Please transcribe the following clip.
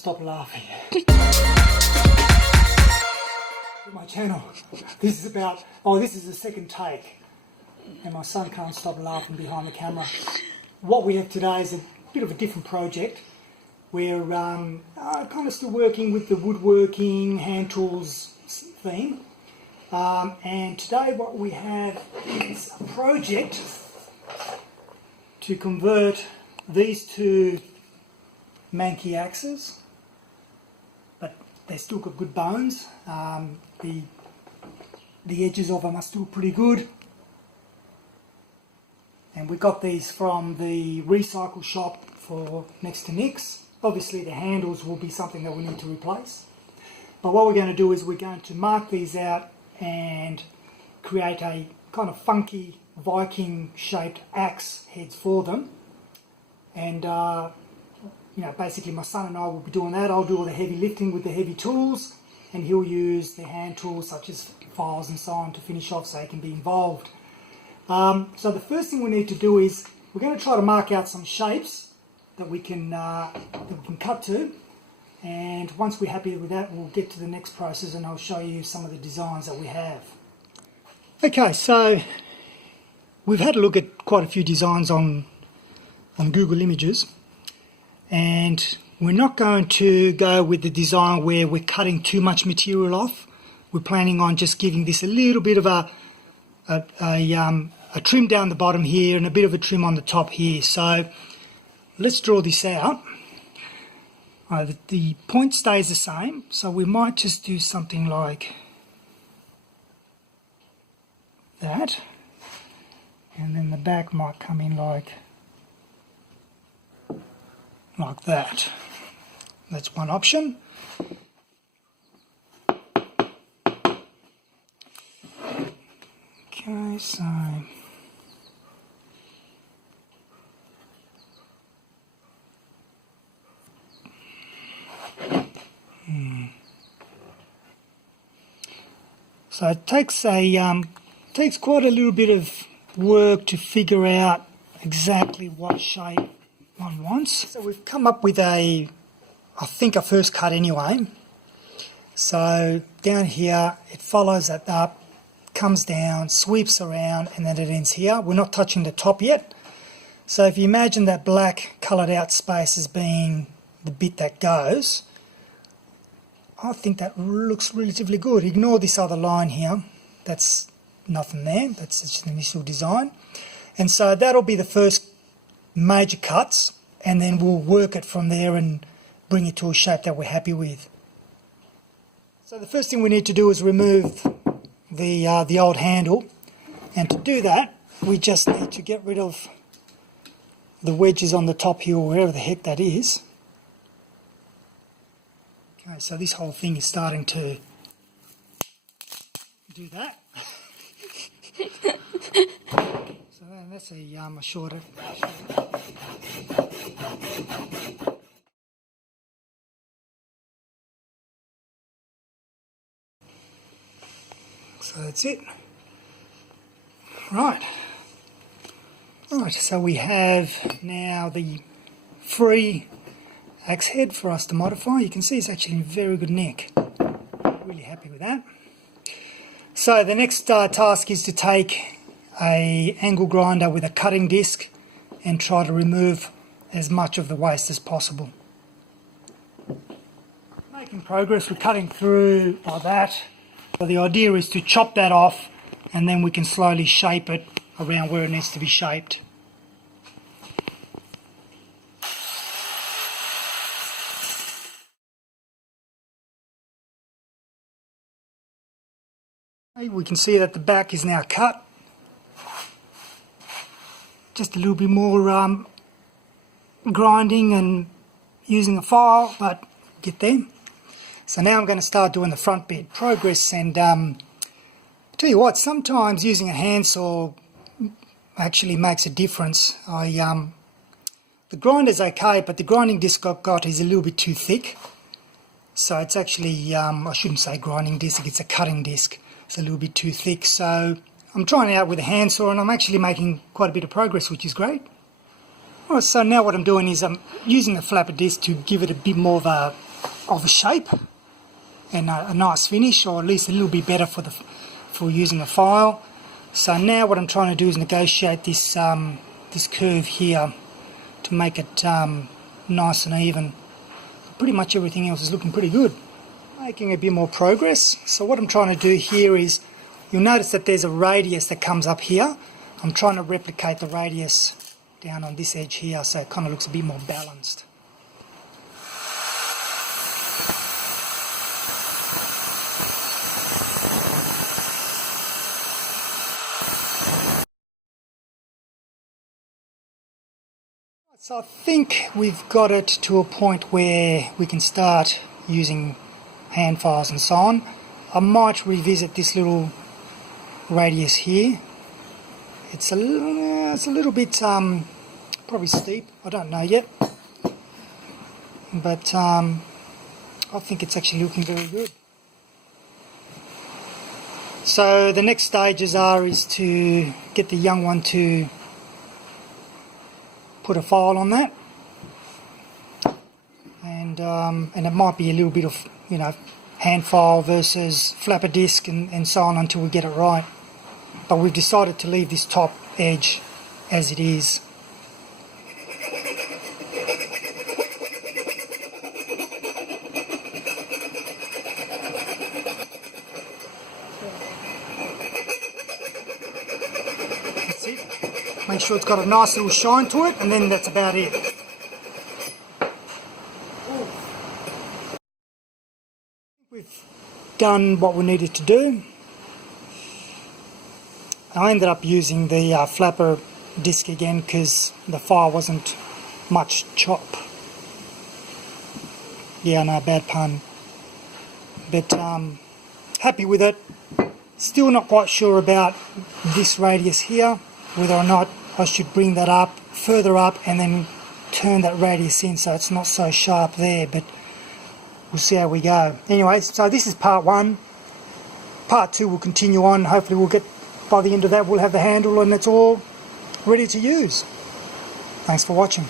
stop laughing. My channel. This is the second take, and my son can't stop laughing behind the camera. What we have today is a bit of a different project. We're kind of still working with the woodworking, hand tools theme. And today what we have is a project to convert these two Viking axes, but they've still got good bones. The edges of them are still pretty good. And we got these from the recycle shop for next to Nick's. Obviously the handles will be something that we need to replace. But what we're going to do is we're going to mark these out and create a kind of funky Viking shaped axe heads for them. And basically my son and I will be doing that. I'll do all the heavy lifting with the heavy tools, and he'll use the hand tools such as files and so on to finish off so he can be involved. So the first thing we need to do is we're going to try to mark out some shapes that we can cut to, and once we're happy with that we'll get to the next process and I'll show you some of the designs that we have. Okay, so we've had a look at quite a few designs on Google Images, and we're not going to go with the design where we're cutting too much material off. We're planning on just giving this a little bit of a trim down the bottom here and a bit of a trim on the top here. So let's draw this out. The point stays the same, so we might just do something like that, and then the back might come in like that. That's one option. Okay, so so it takes quite a little bit of work to figure out exactly what shape one wants. So we've come up with I think a first cut anyway. So down here it follows that up, comes down, sweeps around, and then it ends here. We're not touching the top yet. So if you imagine that black coloured out space as being the bit that goes, I think that looks relatively good. Ignore this other line here. That's nothing there. That's just an initial design. And so that'll be the first major cuts, and then we'll work it from there and bring it to a shape that we're happy with. So the first thing we need to do is remove the old handle, and to do that we just need to get rid of the wedges on the top here, or wherever the heck that is. Okay, so this whole thing is starting to do that. So that's a shorter. So that's it. Right, so we have now the free axe head for us to modify. You can see it's actually in very good nick. Really happy with that. So the next task is to take a angle grinder with a cutting disc and try to remove as much of the waste as possible. Making progress, we're cutting through like that. So the idea is to chop that off, and then we can slowly shape it around where it needs to be shaped. We can see that the back is now cut. Just a little bit more grinding and using a file, but get there. So now I'm going to start doing the front bit. Progress, and tell you what, sometimes using a handsaw actually makes a difference. The grinder's okay, but the grinding disc I've got is a little bit too thick. So it's actually, I shouldn't say grinding disc, it's a cutting disc. It's a little bit too thick, so I'm trying it out with a handsaw, and I'm actually making quite a bit of progress, which is great. Alright, so now what I'm doing is I'm using the flapper disc to give it a bit more of of a shape and a nice finish, or at least a little bit better for using a file. So now what I'm trying to do is negotiate this this curve here to make it nice and even. Pretty much everything else is looking pretty good. Making a bit more progress. So what I'm trying to do here is, you'll notice that there's a radius that comes up here. I'm trying to replicate the radius down on this edge here, so it kind of looks a bit more balanced. So I think we've got it to a point where we can start using hand files and so on. I might revisit this little radius here. It's a little bit probably steep, I don't know yet, but I think it's actually looking very good. So the next stages is to get the young one to put a file on that, and it might be a little bit of, you know, hand file versus flapper disc and so on until we get it right. But we've decided to leave this top edge as it is. That's it. Make sure it's got a nice little shine to it, and then that's about it. We've done what we needed to do. I ended up using the flapper disc again because the file wasn't much chop. Yeah, no, bad pun. But happy with it. Still not quite sure about this radius here, whether or not I should bring that up, further up, and then turn that radius in so it's not so sharp there, but we'll see how we go. Anyway, so this is part one. Part two will continue on. Hopefully we'll get, by the end of that, we'll have the handle and it's all ready to use. Thanks for watching.